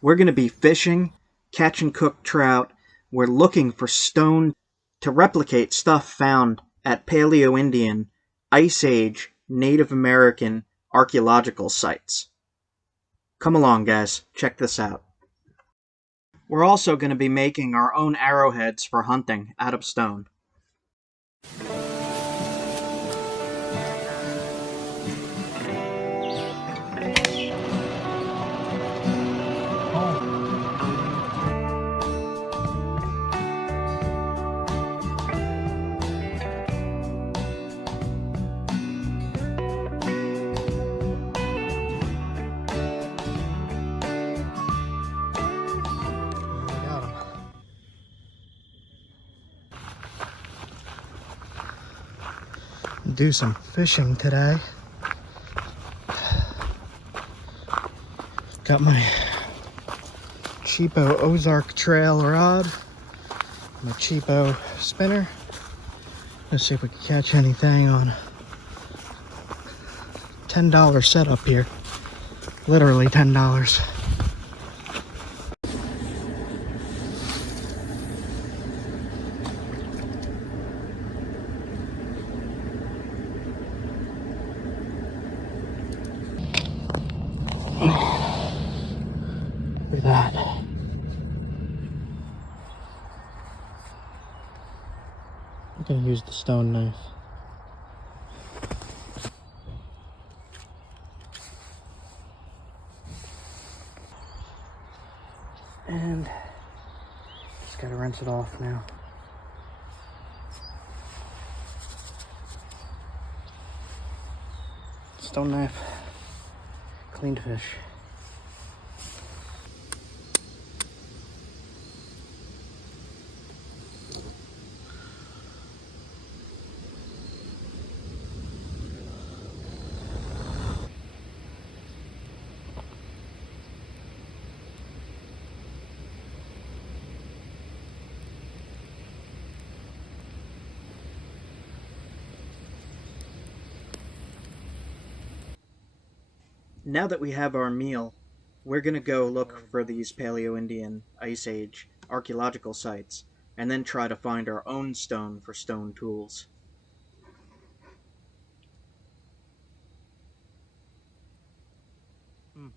We're going to be fishing, catching cooked trout. We're looking for stone to replicate stuff found at Paleo-Indian, Ice Age, Native American archaeological sites. Come along, guys. Check this out. We're also going to be making our own arrowheads for hunting out of stone. Do some fishing today. Got my cheapo Ozark Trail rod, my cheapo spinner. Let's see if we can catch anything on $10 setup here. Literally $10. Look at that. I'm gonna use the stone knife. And just gotta rinse it off now. Stone knife, cleaned fish. Now that we have our meal, we're gonna go look for these Paleo-Indian, Ice Age archaeological sites, and then try to find our own stone for stone tools. I'm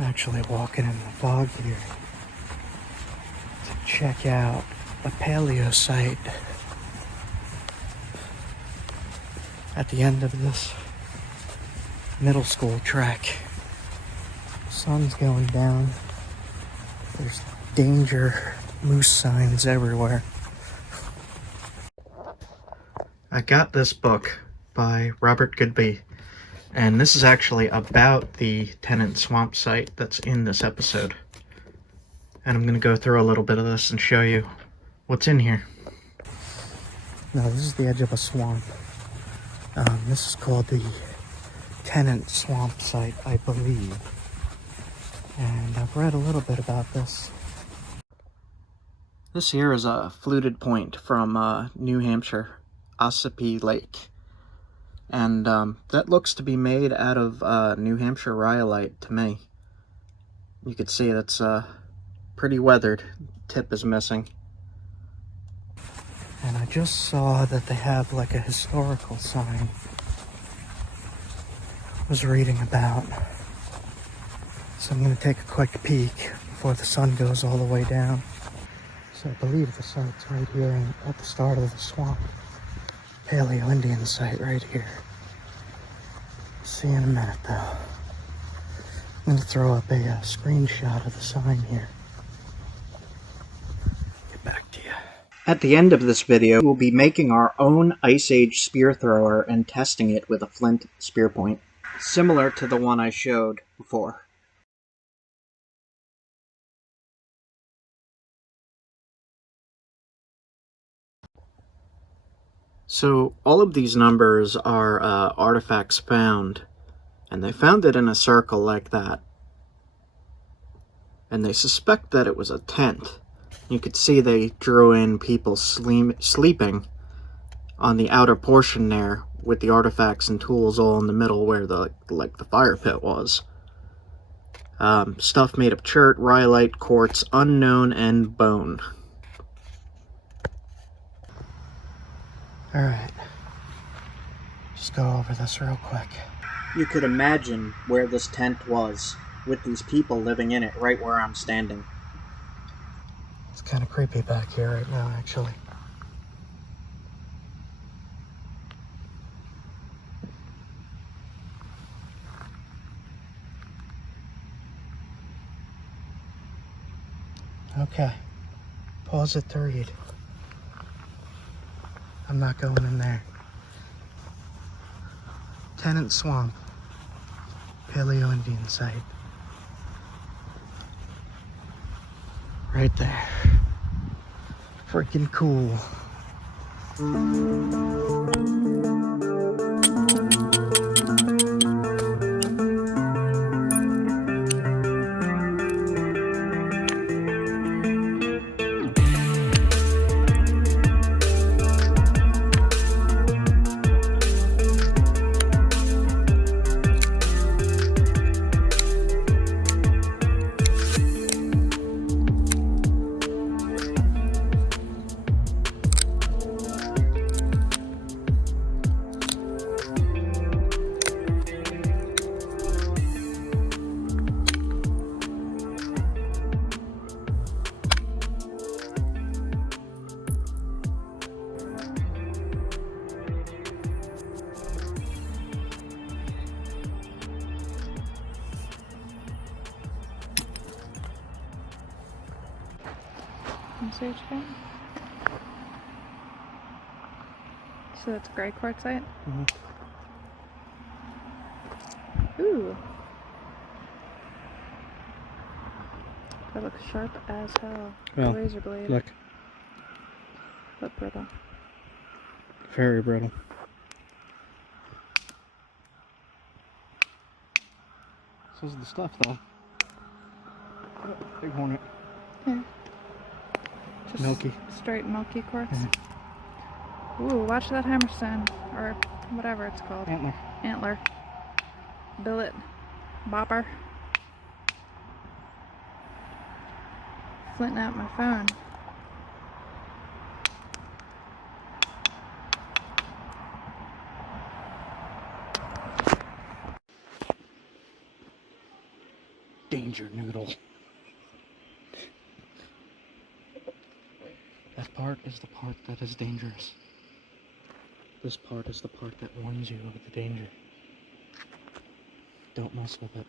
actually walking in the fog here to check out a paleo site at the end of this middle school track. The sun's going down. There's danger moose signs everywhere. I got this book by Robert Goodby, and this is actually about the Tennant Swamp site that's in this episode. And I'm going to go through a little bit of this and show you what's in here. Now, this is the edge of a swamp. This is called the Tennant Swamp site, I believe. And I've read a little bit about this. This here is a fluted point from New Hampshire, Ossipee Lake. And that looks to be made out of New Hampshire rhyolite to me. You can see that's pretty weathered. Tip is missing. And I just saw that they have like a historical sign I was reading about. So I'm going to take a quick peek before the sun goes all the way down. So I believe the site's right here at the start of the swamp. Paleo-Indian site right here. See you in a minute though. I'm going to throw up a screenshot of the sign here. Get back to you. At the end of this video, we'll be making our own Ice Age spear thrower and testing it with a flint spear point, similar to the one I showed before. So all of these numbers are artifacts found, and they found it in a circle like that. And they suspect that it was a tent. You could see they drew in people sleeping on the outer portion there with the artifacts and tools all in the middle where the fire pit was. Stuff made of CHERT, rhyolite, quartz, unknown, and bone. Alright. Just go over this real quick. You could imagine where this tent was, with these people living in it right where I'm standing. It's kind of creepy back here right now, actually. Okay. Pause it to read. I'm not going in there. Tenant Swamp. Paleo-Indian site. Right there. Freaking cool. Search it. So that's a gray quartzite? Mm-hmm. Ooh. That looks sharp as hell. Well, razor blade. Look. But brittle. Very brittle. This is the stuff, though. Oh, big hornet. Yeah. Just Milky. Straight milky quartz. Ooh, watch that hammerstone. Or whatever it's called. Antler. Antler. Billet. Bopper. Flinting out my phone. Danger noodle. That part is the part that is dangerous. This part is the part that warns you of the danger. Don't mess with it.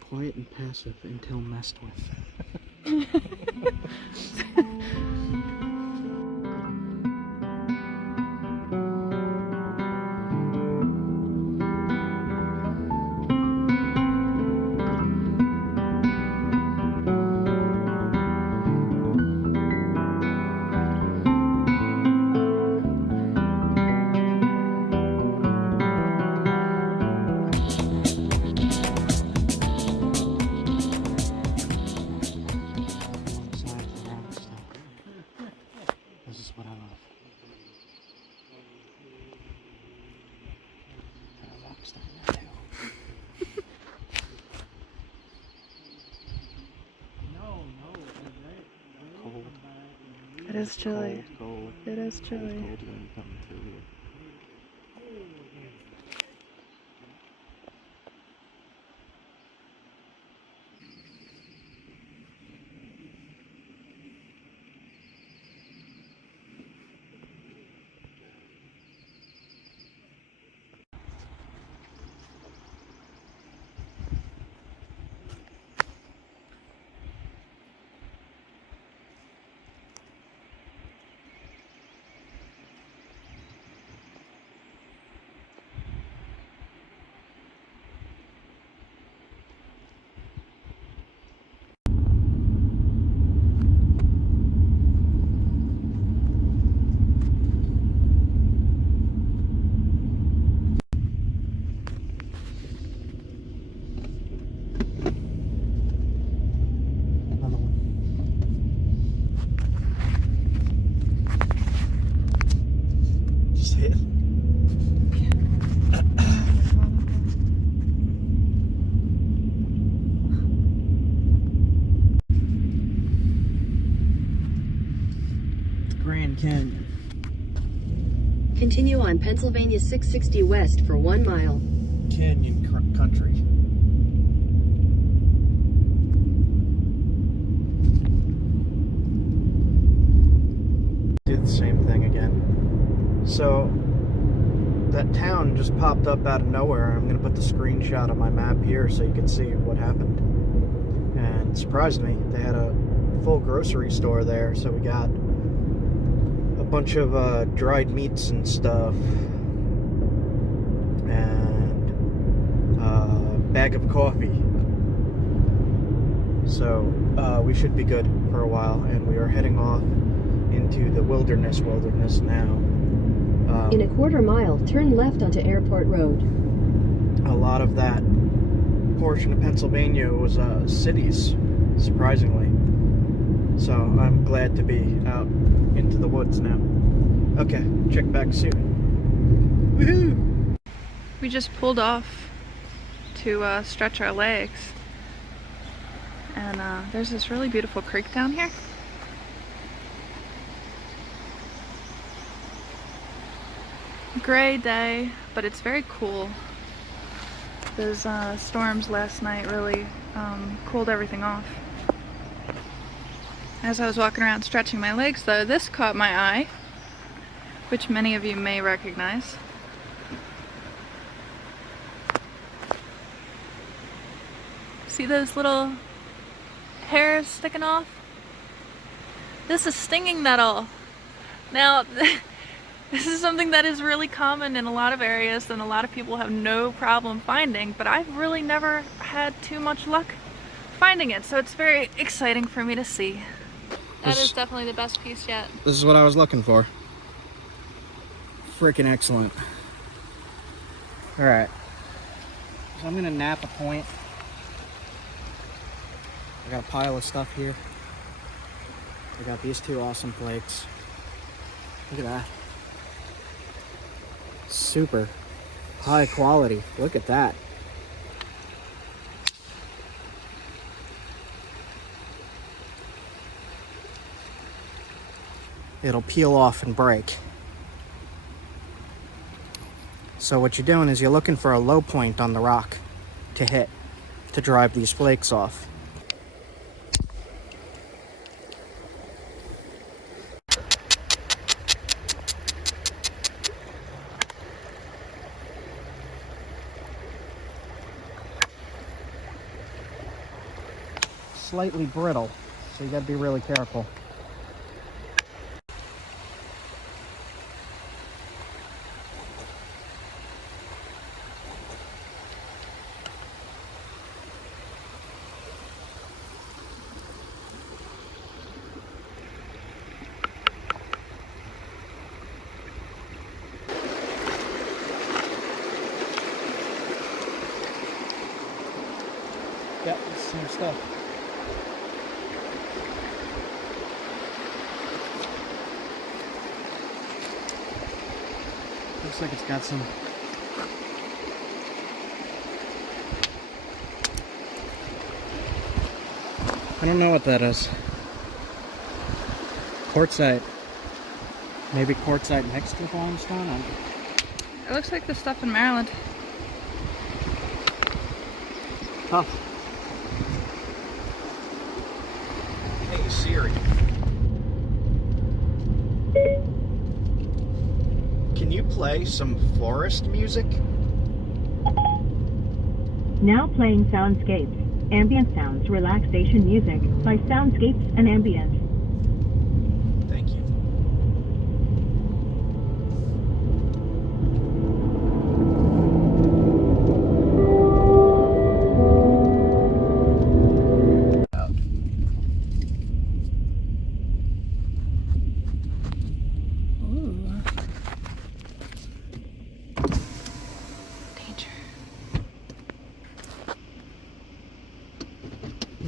Quiet and passive until messed with. This is what I love. Got a rock star there too. Cold. It is chilly. Cold. It is chilly. Cold wind coming through here. Grand Canyon. Continue on Pennsylvania 660 West for 1 mile. Canyon country. Do the same thing again. So that town just popped up out of nowhere. I'm gonna put the screenshot of my map here so you can see what happened. And it surprised me. They had a full grocery store there, so we got a bunch of dried meats and stuff, and a bag of coffee. So we should be good for a while, and we are heading off into the wilderness now. In a quarter mile, turn left onto Airport Road. A lot of that portion of Pennsylvania was cities, surprisingly. So I'm glad to be out into the woods now. Okay, check back soon. Woohoo! We just pulled off to stretch our legs. And there's this really beautiful creek down here. Gray day, but it's very cool. Those storms last night really cooled everything off. As I was walking around stretching my legs though, this caught my eye, which many of you may recognize. See those little hairs sticking off? This is stinging nettle. Now, this is something that is really common in a lot of areas and a lot of people have no problem finding, but I've really never had too much luck finding it, so it's very exciting for me to see. That is definitely the best piece yet. This is what I was looking for. Freaking excellent. Alright. So I'm gonna nap a point. I got a pile of stuff here. I got these two awesome flakes. Look at that. Super high quality. Look at that. It'll peel off and break. So what you're doing is you're looking for a low point on the rock to hit to drive these flakes off. Slightly brittle, so you gotta be really careful. Yep, it's the same stuff. Looks like it's got some I don't know what that is. Quartzite. Maybe quartzite mixed with limestone? It looks like the stuff in Maryland. Tough. Hey Siri. Can you play some forest music? Now playing Soundscapes, ambient sounds, relaxation music by Soundscapes and Ambient. Thank you.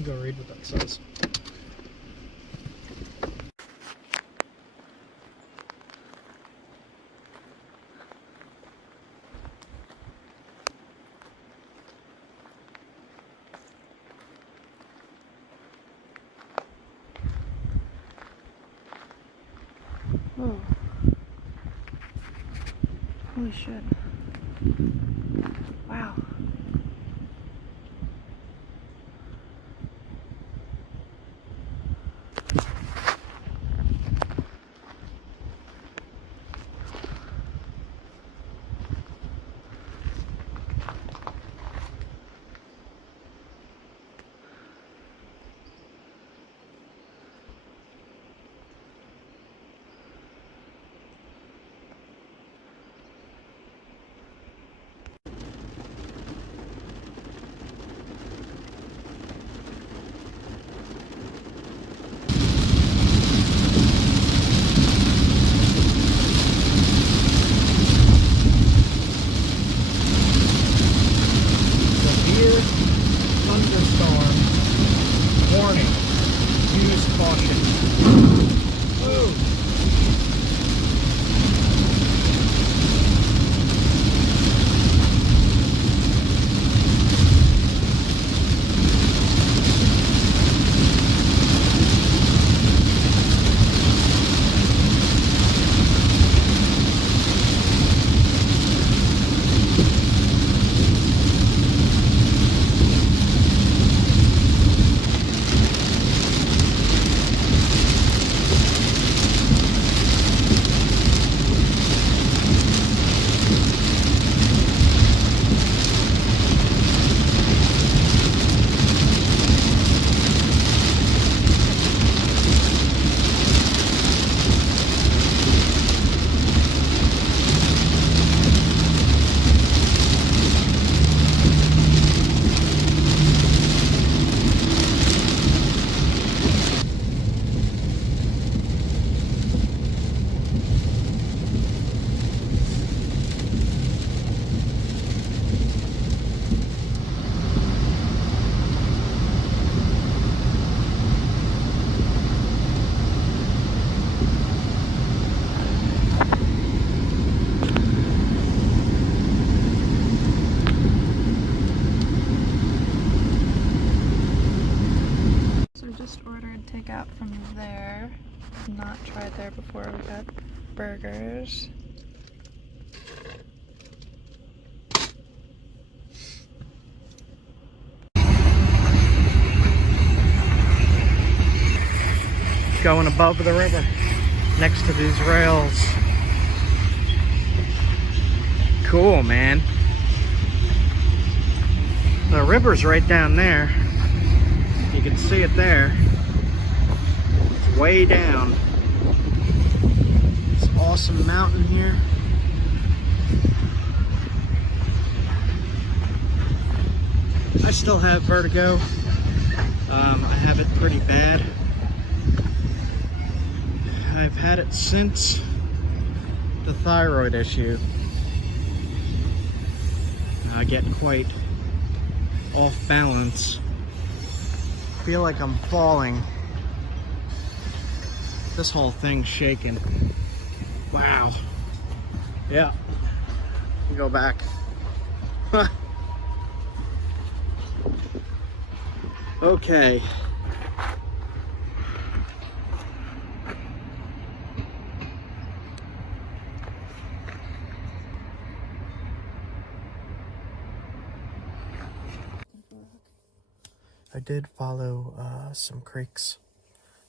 Go read what that says. Oh. Holy shit. Wow. Severe thunderstorm. Warning. Use caution. Whoa. So we just ordered takeout from there. Not tried there before. We got burgers. Going above the river, next to these rails. Cool, man. The river's right down there. You can see it there. It's way down. This awesome mountain here. I still have vertigo. I have it pretty bad. I've had it since the thyroid issue. I get quite off balance. Feel like I'm falling. This whole thing's shaking. Wow. Yeah. Go back. Okay. I did follow some creeks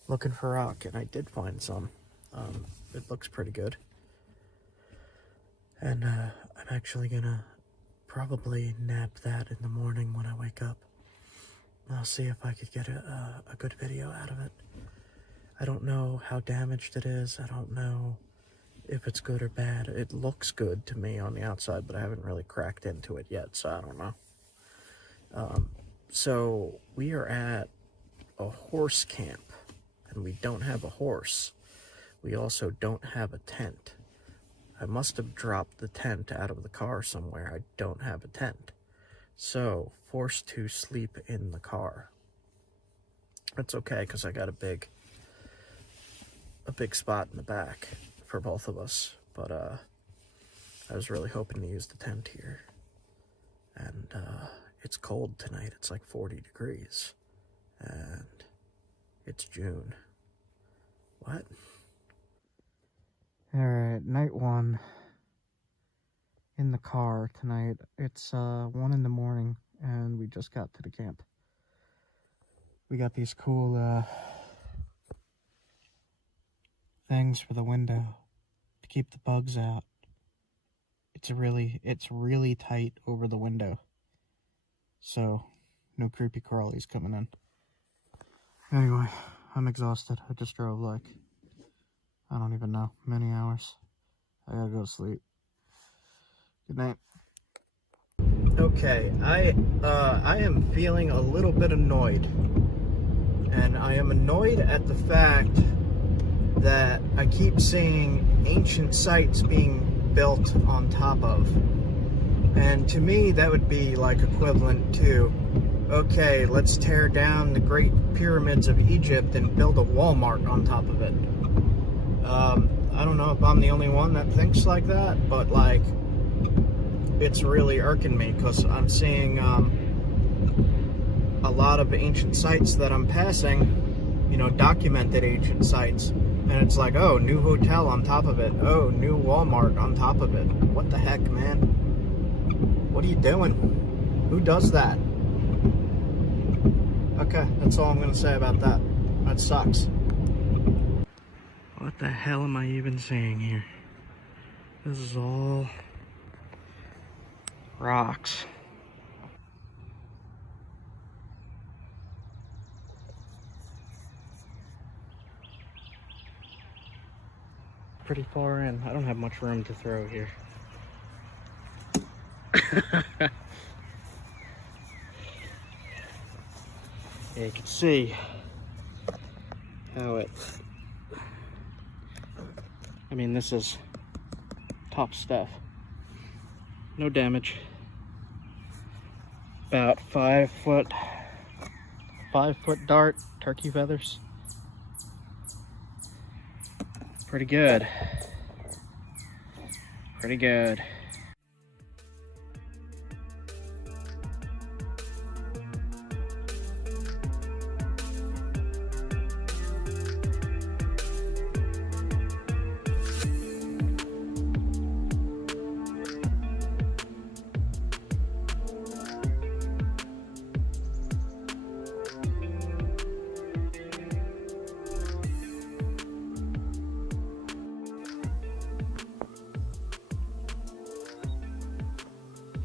looking for rock, and I did find some. It looks pretty good. And I'm actually gonna probably nab that in the morning when I wake up. I'll see if I could get a good video out of it. I don't know how damaged it is. I don't know if it's good or bad. It looks good to me on the outside, but I haven't really cracked into it yet, so I don't know. So we are at a horse camp, and we don't have a horse. We also don't have a tent. I must have dropped the tent out of the car somewhere. I don't have a tent. So, forced to sleep in the car. It's okay, because I got a big spot in the back for both of us. But I was really hoping to use the tent here. And it's cold tonight. It's like 40 degrees. And it's June. What? Alright, night one in the car tonight. It's 1 in the morning and we just got to the camp. We got these cool things for the window to keep the bugs out. It's really tight over the window, so no creepy crawlies coming in. Anyway, I'm exhausted. I just drove like, I don't even know, many hours. I gotta go to sleep. Good night. Okay, I am feeling a little bit annoyed, and I am annoyed at the fact that I keep seeing ancient sites being built on top of. And to me, that would be like equivalent to, okay, let's tear down the Great Pyramids of Egypt and build a Walmart on top of it. I don't know if I'm the only one that thinks like that, but like, it's really irking me because I'm seeing a lot of ancient sites that I'm passing, you know, documented ancient sites. And it's like, oh, new hotel on top of it. Oh, new Walmart on top of it. What the heck, man? What are you doing? Who does that? Okay, that's all I'm going to say about that. That sucks. What the hell am I even saying here? This is all rocks. Pretty far in. I don't have much room to throw here. Yeah, you can see how it, I mean, this is top stuff. No damage. About 5 foot dart, turkey feathers. Pretty good. Pretty good.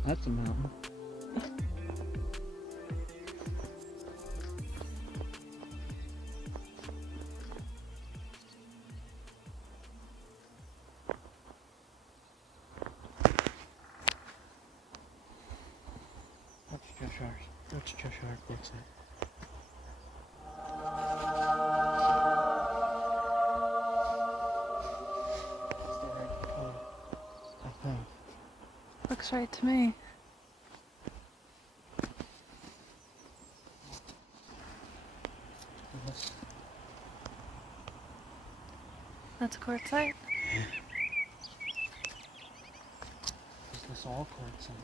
That's a mountain. That's Cheshire. That's Cheshire Quartzite. Looks right to me. That's quartzite. Is this all quartzite?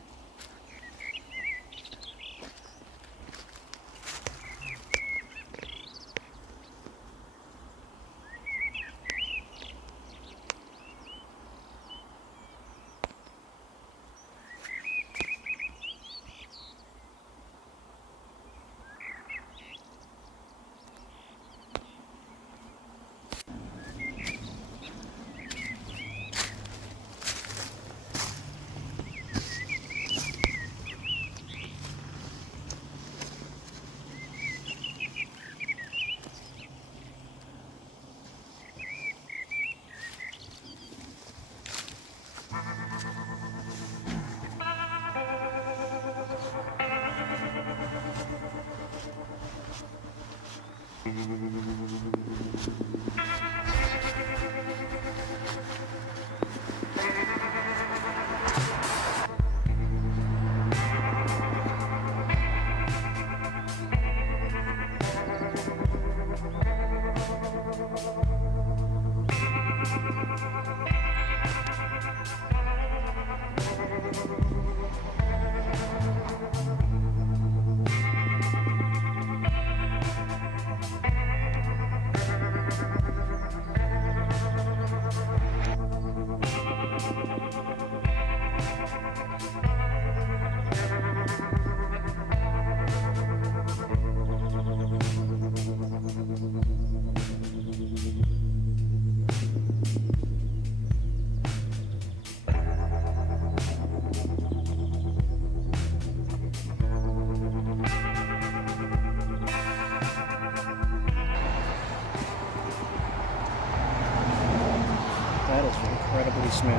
metal's incredibly smooth.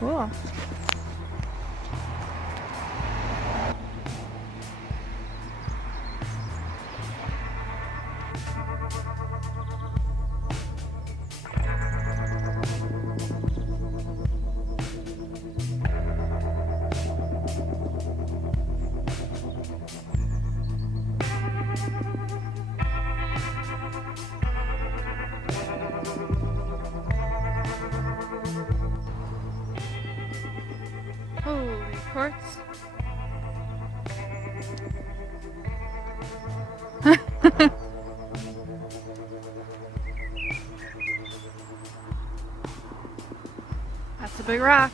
Cool. Holy quartz. That's a big rock.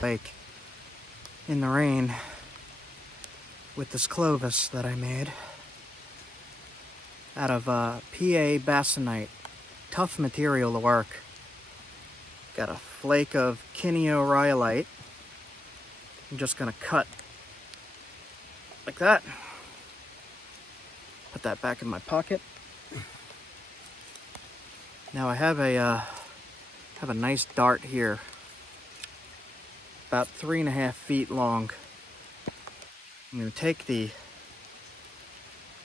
Lake in the rain with this Clovis that I made out of PA basanite. Tough material to work. Got a flake of rhyolite. I'm just gonna cut like that. Put that back in my pocket. Now I have a nice dart here, about 3.5 feet long. I'm going to take the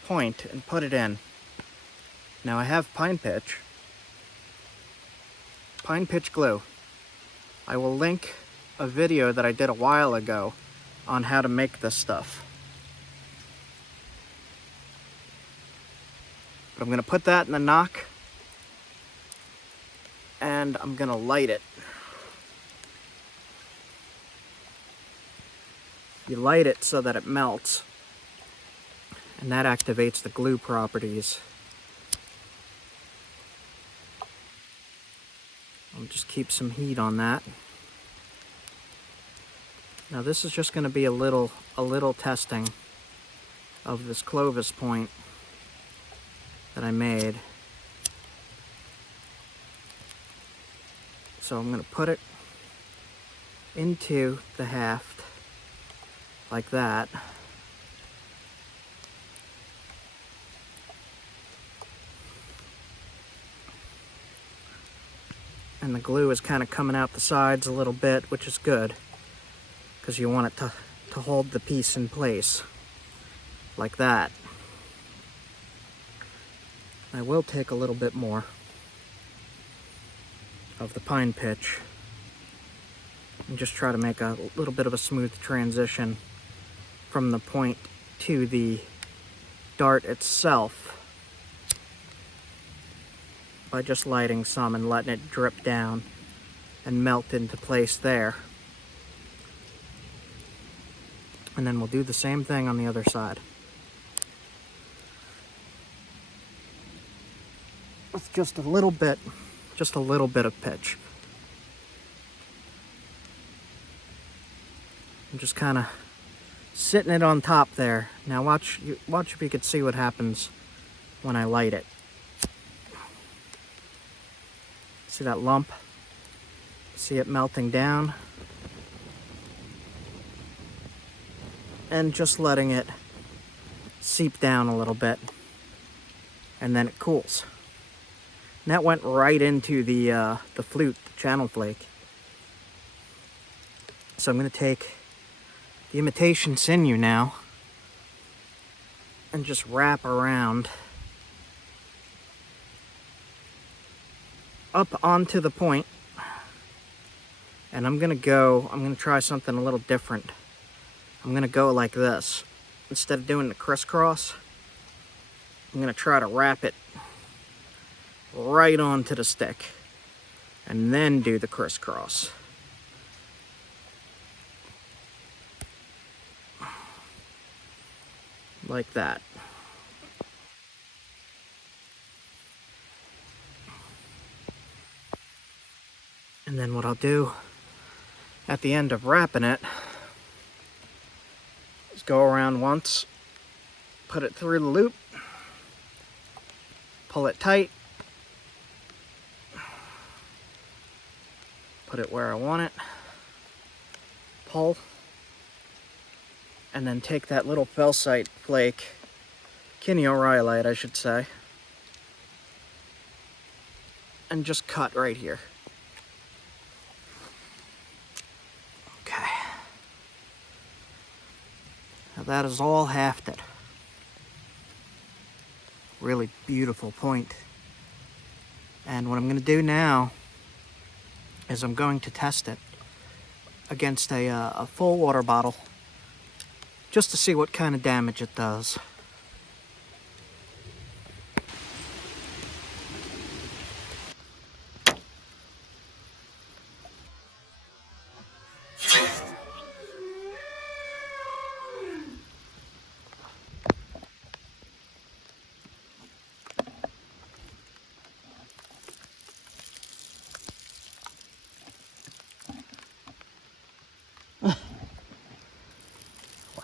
point and put it in. Now I have pine pitch glue. I will link a video that I did a while ago on how to make this stuff. But I'm going to put that in the knock and I'm going to light it. You light it so that it melts, and that activates the glue properties. I'll just keep some heat on that. Now this is just going to be a little testing of this Clovis point that I made. So I'm going to put it into the haft like that. And the glue is kind of coming out the sides a little bit, which is good, because you want it to hold the piece in place, like that. I will take a little bit more of the pine pitch and just try to make a little bit of a smooth transition from the point to the dart itself by just lighting some and letting it drip down and melt into place there. And then we'll do the same thing on the other side. With just a little bit of pitch. I'm just kind of sitting it on top there. Now watch if you could see what happens when I light it. See that lump? See it melting down? And just letting it seep down a little bit. And then it cools. And that went right into the flute, the channel flake. So I'm going to take the imitation sinew now and just wrap around up onto the point. And I'm going to try something a little different. I'm going to go like this. Instead of doing the crisscross, I'm going to try to wrap it right onto the stick and then do the crisscross. Like that. And then what I'll do at the end of wrapping it is go around once, put it through the loop, pull it tight, put it where I want it, pull, and then take that little felsite flake, rhyolite I should say, and just cut right here. Okay. Now that is all hafted. Really beautiful point. And what I'm going to do now is I'm going to test it against a full water bottle just to see what kind of damage it does.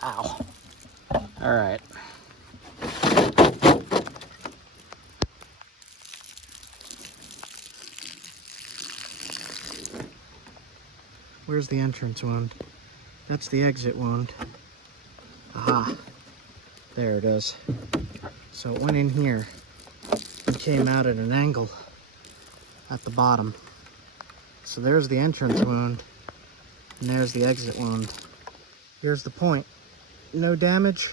Wow. All right. Where's the entrance wound? That's the exit wound. Aha. There it is. So it went in here and came out at an angle at the bottom. So there's the entrance wound, and there's the exit wound. Here's the point. No damage,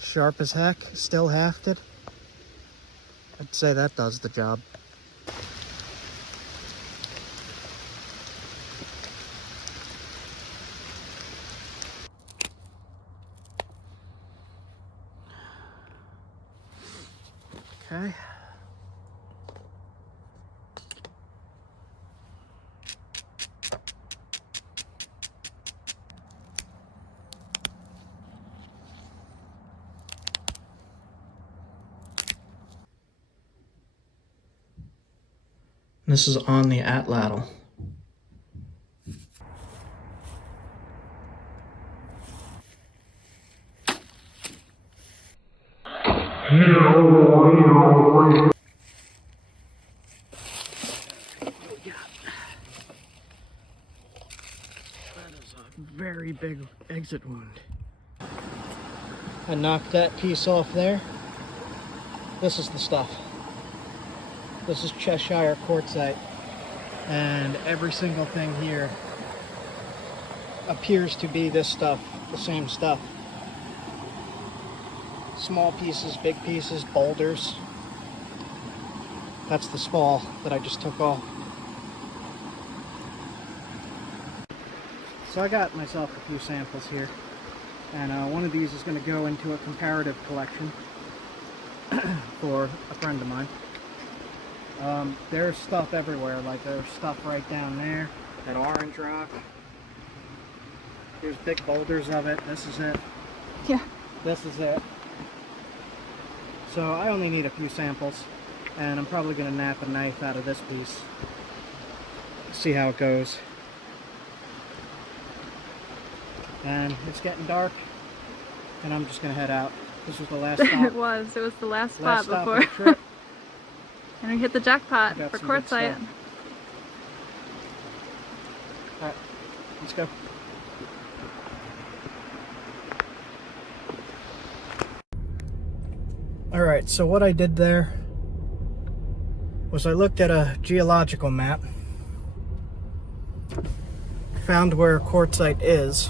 sharp as heck, still hafted. I'd say that does the job. Okay. This is on the ATLATL. That is a very big exit wound. I knocked that piece off there. This is the stuff. This is Cheshire quartzite, and every single thing here appears to be this stuff, the same stuff. Small pieces, big pieces, boulders. That's the spall that I just took off. So I got myself a few samples here, and one of these is going to go into a comparative collection for a friend of mine. There's stuff everywhere, like there's stuff right down there, that orange rock. There's big boulders of it. This is it. Yeah. This is it. So I only need a few samples, and I'm probably going to nap a knife out of this piece. See how it goes. And it's getting dark, and I'm just going to head out. This was the last stop. It was the last spot Last stop before. of the trip. And we hit the jackpot Got for some good quartzite. stuff. All right, let's go. All right, so what I did there was I looked at a geological map, found where quartzite is,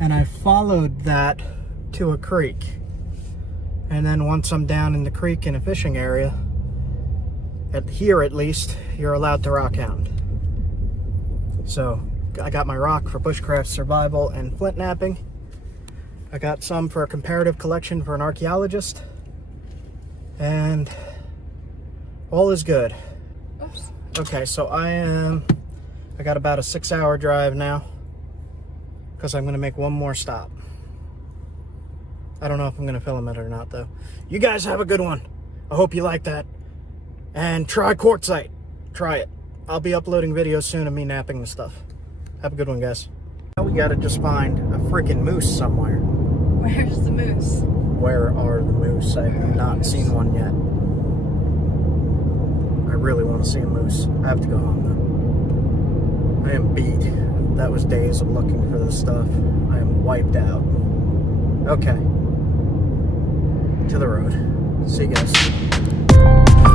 and I followed that to a creek. And then once I'm down in the creek in a fishing area, here at least, you're allowed to rock hound. So I got my rock for bushcraft survival and flint napping. I got some for a comparative collection for an archaeologist. And all is good. Oops. Okay, so I got about a 6-hour drive now because I'm gonna make one more stop. I don't know if I'm gonna film it or not though. You guys have a good one. I hope you like that. And try quartzite. Try it. I'll be uploading videos soon of me napping the stuff. Have a good one, guys. Now we gotta just find a freaking moose somewhere. Where's the moose? Where are the moose? I have not seen one yet. I really want to see a moose. I have to go home though. I am beat. That was days of looking for this stuff. I am wiped out. Okay. To the road. See you guys.